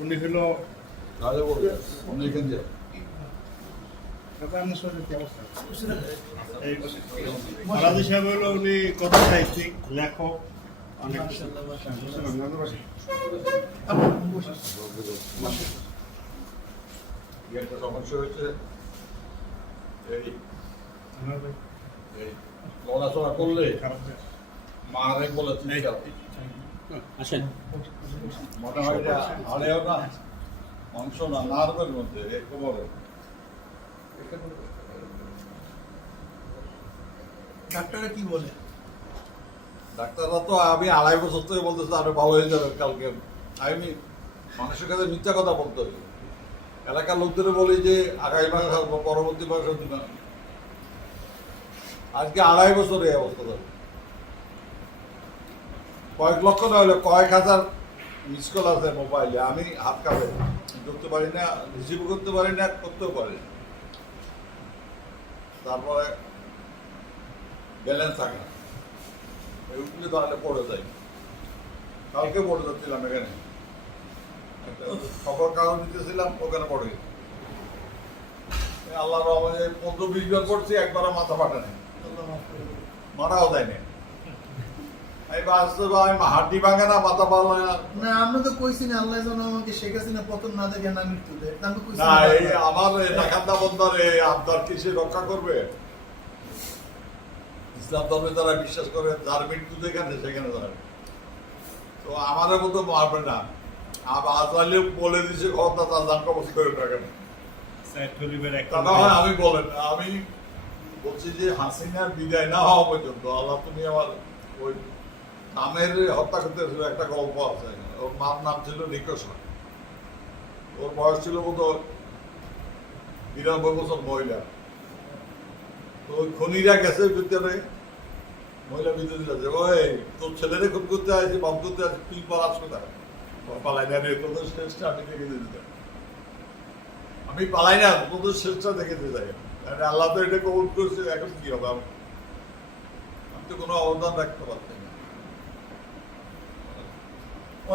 উনি হলো ফরাজি সাহেব হলো উনি কথা সাহিত্যিক লেখক অনেক একটা সমস্যা হয়েছে এই লড়াচড়া করলে মারে বলে আসেন মনে হয় এটা হাড়েও না মাংস না নার্ভের মধ্যে কোমরে ডাক্তাররা কি বলে? ডাক্তাররা তো আমি 2.5 বছর থেকে বলতেছে আপনি ভালো হয়ে যাবেন কালকে। আমি মানুষের কাছে মিথ্যা কথা বলতে হবে। এলাকার লোকদের বলি যে আগামী মাস আসবো, পরবর্তী মাস দিবেন। আজকে 2.5 বছর এই অবস্থা ধরে কয়েক লক্ষ না হলে কয়েক হাজার মিস কল আছে মোবাইলে, আমি হাত কাঁপে করতে পারি না, রিসিভ করতে পারি না, করতেও পারি না। তারপরে ব্যালেন্স থাকে না, উঠলে তাহলে পড়ে যাই। কালকে পড়ে যাচ্ছিলাম এখানে, একটা খবর কাগজ দিতেছিলাম, ওখানে পড়ে গেছি। আল্লাহ রহমতে 15-20 বার পড়ছি, একবারও মাথা ফাটে নাই, মারাও দেয় না। হাড্ডি ভাঙে না, মাথা ভালো না। আমরা তো কইছি না আল্লাহ যেন আমাকে শেখ হাসিনা পতন না দেখে না মৃত্যু দেয়। আমি কইছি না, এই আমার ডাকাতদা বন্দার আবদার কি সে রক্ষা করবে? ইসলাম ধর্মে যারা বিশ্বাস করে যার মৃত্যু যেখানে সেখানে যাবে। তো আমাদের মতো মারবে না। আজরাইলে বলে দিছে কথা, তার জান কবজ করে রাখেন। আমি বলেন, আমি বলছি যে হাসিনার বিদায় না হওয়া পর্যন্ত আল্লাহ তুমি আমার ওই নামের হত্যা করতে একটা গল্প আছে। ওর মার নাম ছিল নিকোশন, ওর বয়স ছিল বোধ 92 বছর মহিলা। তো ওই খনিরা গেছে ভিতরে, মহিলা ভিতরে যাচ্ছে, ওই তোর ছেলেরে খুন করতে আসছি, বাম করতে আসছি, তুই পালাস কোথায়? পালাই না রে, তোদের শেষটা আমি দেখে দিতে, আমি পালাই না, তোদের শেষটা দেখে দিতে চাই। আল্লাহ তো এটা কবুল করছে, এখন কি হবে? আমি তো কোনো অবদান রাখতে পারছি না।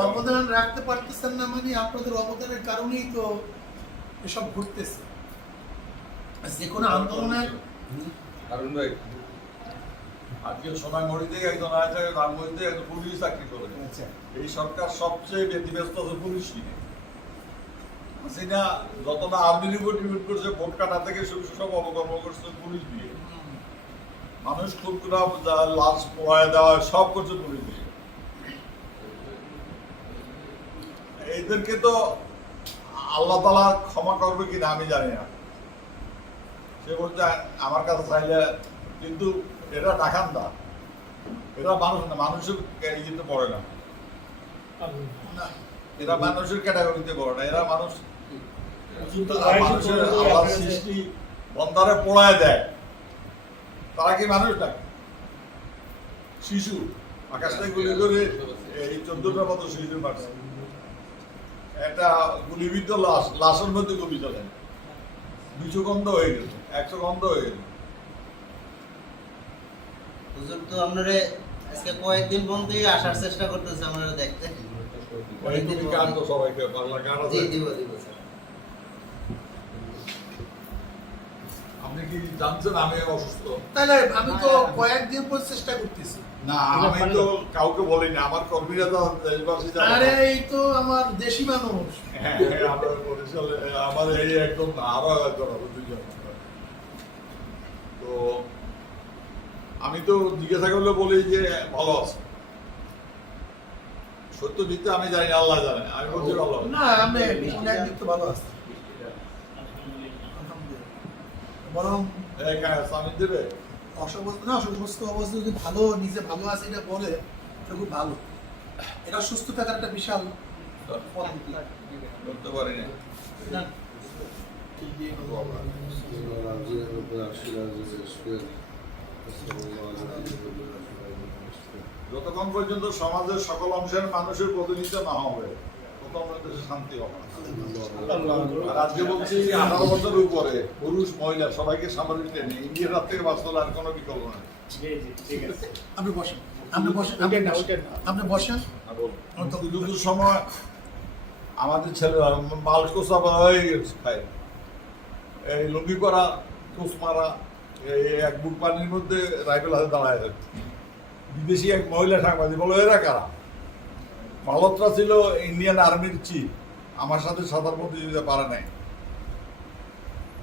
অবদান রাখতে পারতেছেন না মানে আপনাদের অবদানের কারণেই তো এসব ঘটতেছে। যে কোনো আন্দোলনের কারণ ভাই আজকে সোনামুড়ি থেকে একজন আছে, রামগঞ্জে একজন পুলিশ চাকরি করে। এই সরকার সবচেয়ে ব্যতিব্যস্ত আছে পুলিশ নিয়ে। হাসিনা যত না আর্মির উপর ডিপেন্ড করছে, ভোট কাটা থেকে শুরু সব অবকর্ম করছে পুলিশ দিয়ে। মানুষ খুব লাশ পোহায় দেওয়া সব করছে পুলিশ দিয়ে। এদেরকে তো আল্লাহ তাআলা ক্ষমা করবে কিনা আমি জানি না। সে বলছে আমার কাছে চাইলে, কিন্তু এরা ডাকাতদা, এরা মানুষ না, মানুষের ইয়েতে পড়ে না, এরা মানুষের ক্যাটাগরিতে পড়ে না। এরা মানুষ মানুষের আল্লাহর সৃষ্টি বন্দারে পোড়ায় দেয়। তারা কি মানুষ নাকি? শিশু আকাশটায় গুলি করে এই 14টার মতো শিশু মারছে। একটা গুলিবিদ্ধ লাশ, লাশের মধ্যে গুলি চলে, 200 গন্ধ হয়ে গেল, 100 গন্ধ হয়ে গেল। হুজুর তো আপনারে আজকে কয়েকদিন বন্ধই আসার চেষ্টা করতেছে আপনারা দেখতে। তুমি গান তো সবাইকে পারলা, গান আছে? দিব স্যার। আপনি কি জানছেন আমি অসুস্থ? তাহলে আমি তো কয়েকদিন পর চেষ্টা করতেছি। না, আমি তো কাউকে বলিনি, আমার কর্মীরা তো দেশবাসী জানে। আরে এই তো আমার দেশি মানুষ। হ্যাঁ, আমরা বরিশালে আমার এই একদম আরো একজন আছে, 2 জন। তো আমি তো জিজ্ঞাসা করলে বলি যে ভালো আছে। সত্য দিতে আমি জানি না, আল্লাহ জানে। আমি বলছি ভালো আছে। না, আমি একদিক তো ভালো আছি, বরং স্বামী দেবে অসুস্থ অবস্থা যদি ভালো, নিজে ভালো আছে এটা বলে এটা খুব ভালো। এটা সুস্থ থাকার একটা বিশাল পদ্ধতি। করতে পারি না। যতক্ষণ পর্যন্ত সমাজের সকল অংশের মানুষের প্রতিনিধিত্ব না হবে, ততক্ষণ দেশে শান্তি হবে না। আর আজকে বলছি 18 বছর উপরে পুরুষ মহিলা সবাইকে সামরিক ট্রেনিং, ইন্ডিয়ার হাত থেকে বাঁচতে আর কোনো বিকল্প নেই। আপনি বসেন। আপনি বসেন, আপনি বসেন, আপনি বসেন। মুক্তিযুদ্ধের সময় আমাদের ছেলেরা মাল কোষা হয়ে গেছে খায়, এই লুঙ্গি করা, কোষ মারা, এই এক বুক পানির মধ্যে রাইফেল হাতে দাঁড়ায় থাকতো। বিদেশি এক মহিলা সাংবাদিক বলো এরা কারা? মালহোত্রা ছিল ইন্ডিয়ান আর্মির চিফ, আমার সাথে সাঁতার প্রতিযোগিতা পারে নাই।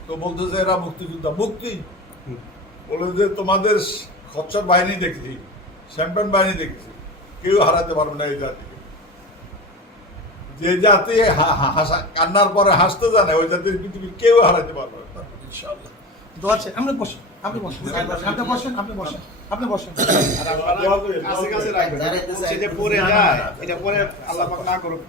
তো বলতেছে এরা মুক্তিযোদ্ধা। মুক্তি বলে যে তোমাদের খচ্চর বাহিনী দেখছি, শ্যাম্পেন বাহিনী দেখছি, কেউ হারাতে পারবে না এই জাতিকে। যে জাতি কান্নার পরে হাসতে জানে ওই জাতির পৃথিবীর কেউ হারাতে পারবে না। ইনশাআল্লাহ। দোয়া আছে, আপনি বসেন, আপনি বসেন, আপনি বসেন, আপনি বসেন, আপনি বসেন। আর আপনারা কাছে কাছে রাখবেন, দাঁড়াইতে চাই। সেটা পরে যায়, এটা পরে আল্লাহ পাক না করুক।